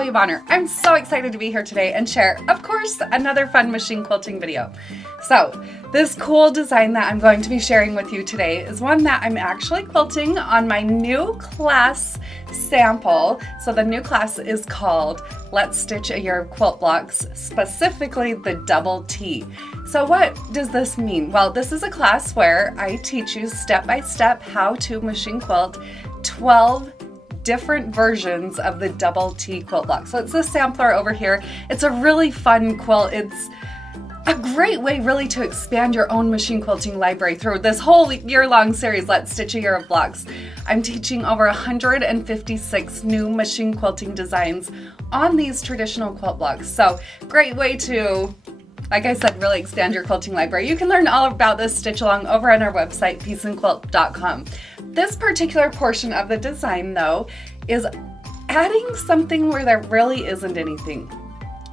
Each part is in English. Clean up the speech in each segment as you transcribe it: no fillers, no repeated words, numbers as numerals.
Natalia Bonner. I'm so excited to be here today and share, of course, another fun machine quilting video. So this cool design that I'm going to be sharing with you today is one that I'm actually quilting on my new class sample. So the new class is called Let's Stitch a Year of Quilt Blocks, specifically the double T. So what does this mean? Well, this is a class where I teach you step by step how to machine quilt 12 different versions of the double T quilt block. So it's the sampler over here. It's a really fun quilt. It's a great way really to expand your own machine quilting library through this whole year-long series, Let's Stitch a Year of Blocks. I'm teaching over 156 new machine quilting designs on these traditional quilt blocks. So great way to, like I said, really expand your quilting library. You can learn all about this stitch along over on our website, pieceandquilt.com. This particular portion of the design, though, is adding something where there really isn't anything.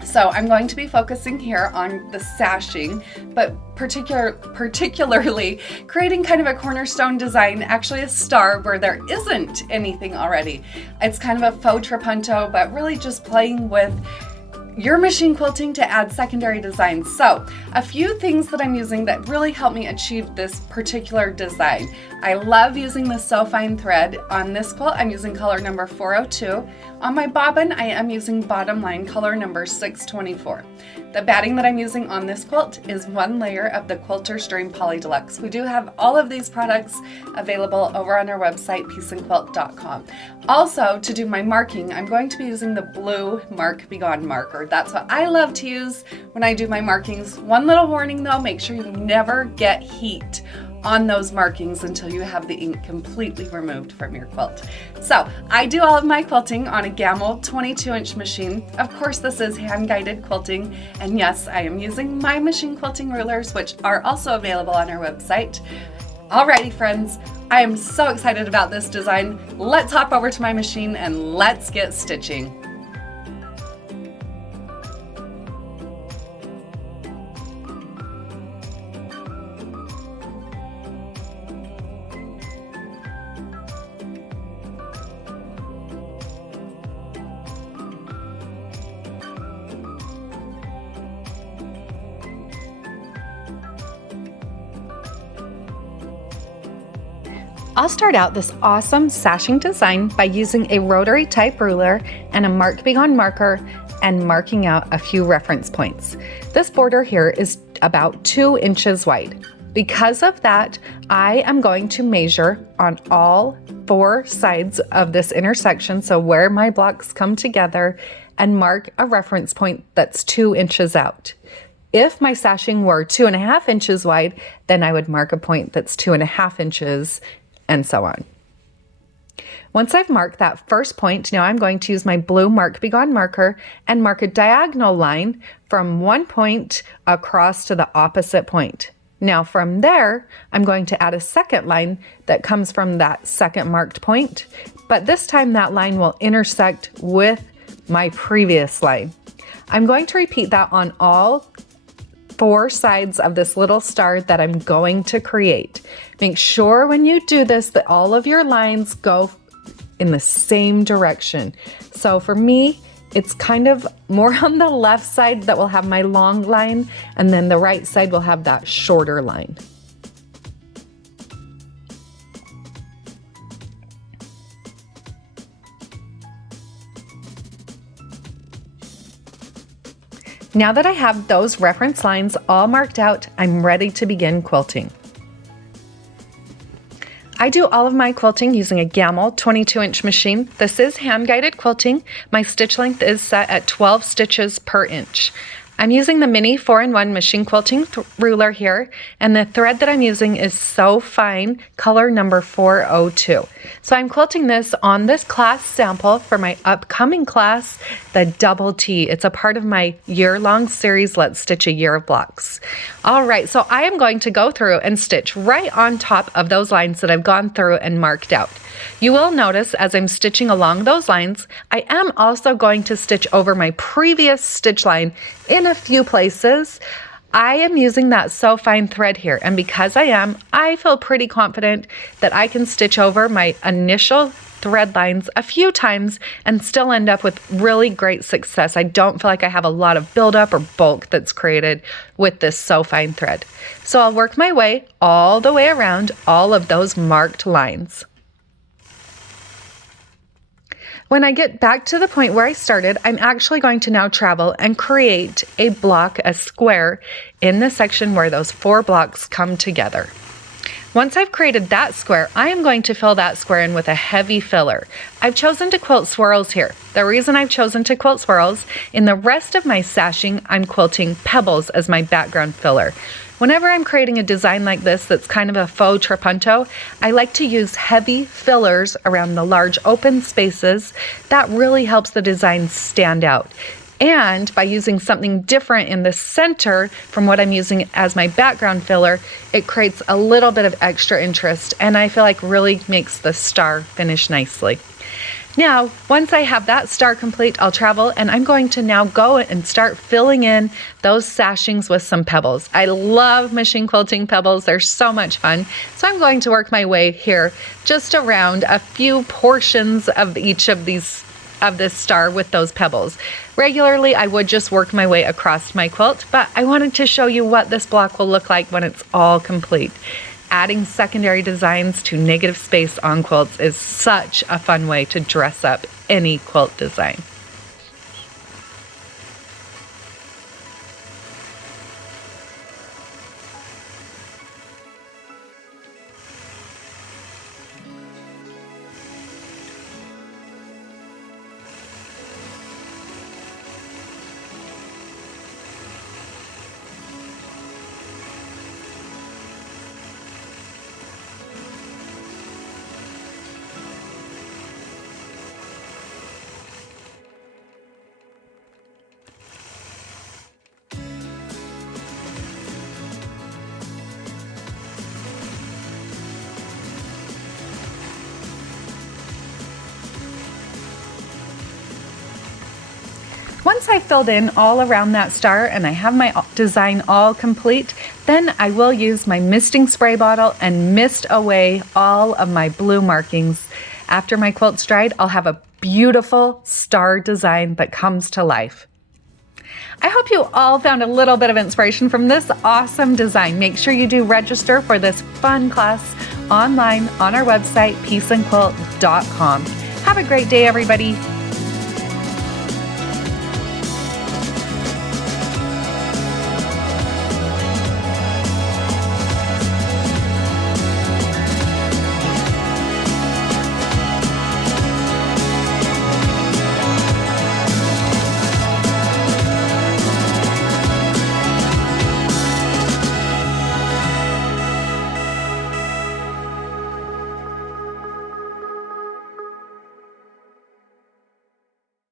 So I'm going to be focusing here on the sashing, but particularly creating kind of a cornerstone design, actually a star where there isn't anything already. It's kind of a faux trapunto, but really just playing with your machine quilting to add secondary designs. So a few things that I'm using that really help me achieve this particular design. I love using the So Fine thread. On this quilt, I'm using color number 402. On my bobbin, I am using bottom line color number 624. The batting that I'm using on this quilt is one layer of the Quilter's Dream Poly Deluxe. We do have all of these products available over on our website, pieceandquilt.com. Also, to do my marking, I'm going to be using the blue Mark Be Gone marker. That's what I love to use when I do my markings. One little warning though, make sure you never get heat on those markings until you have the ink completely removed from your quilt. So I do all of my quilting on a Gamble 22-inch machine. Of course, this is hand-guided quilting, and yes, I am using my machine quilting rulers, which are also available on our website. Alrighty, friends, I am so excited about this design. Let's hop over to my machine and let's get stitching. I'll start out this awesome sashing design by using a rotary type ruler and a Mark Be Gone marker and marking out a few reference points. This border here is about 2 inches wide. Because of that, I am going to measure on all 4 sides of this intersection, so where my blocks come together, and mark a reference point that's 2 inches out. If my sashing were 2.5 inches wide, then I would mark a point that's 2.5 inches, and so on. Once I've marked that first point, now I'm going to use my blue Mark Be Gone marker and mark a diagonal line from one point across to the opposite point. Now from there, I'm going to add a second line that comes from that second marked point, but this time that line will intersect with my previous line. I'm going to repeat that on all 4 sides of this little star that I'm going to create. Make sure when you do this that all of your lines go in the same direction. So for me, it's kind of more on the left side that will have my long line, and then the right side will have that shorter line. Now that I have those reference lines all marked out, I'm ready to begin quilting. I do all of my quilting using a Gamble 22-inch machine. This is hand-guided quilting. My stitch length is set at 12 stitches per inch. I'm using the mini 4-in-1 machine quilting ruler here, and the thread that I'm using is So Fine, color number 402. So I'm quilting this on this class sample for my upcoming class, the double T. It's a part of my year-long series, Let's Stitch a Year of Blocks. All right, so I am going to go through and stitch right on top of those lines that I've gone through and marked out. You will notice as I'm stitching along those lines, I am also going to stitch over my previous stitch line in a few places. I am using that So Fine thread here, and because I feel pretty confident that I can stitch over my initial thread lines a few times and still end up with really great success. I don't feel like I have a lot of buildup or bulk that's created with this So Fine thread. So I'll work my way all the way around all of those marked lines. When I get back to the point where I started, I'm actually going to now travel and create a block, a square, in the section where those 4 blocks come together. Once I've created that square, I am going to fill that square in with a heavy filler. I've chosen to quilt swirls here. The reason I've chosen to quilt swirls, in the rest of my sashing, I'm quilting pebbles as my background filler. Whenever I'm creating a design like this that's kind of a faux trapunto, I like to use heavy fillers around the large open spaces. That really helps the design stand out. And by using something different in the center from what I'm using as my background filler, it creates a little bit of extra interest and I feel like really makes the star finish nicely. Now, once I have that star complete, I'll travel and I'm going to now go and start filling in those sashings with some pebbles. I love machine quilting pebbles. They're so much fun. So I'm going to work my way here just around a few portions of each of this star with those pebbles. Regularly, I would just work my way across my quilt, but I wanted to show you what this block will look like when it's all complete. Adding secondary designs to negative space on quilts is such a fun way to dress up any quilt design. Once I've filled in all around that star and I have my design all complete, then I will use my misting spray bottle and mist away all of my blue markings. After my quilt's dried, I'll have a beautiful star design that comes to life. I hope you all found a little bit of inspiration from this awesome design. Make sure you do register for this fun class online on our website, peaceandquilt.com. Have a great day, everybody.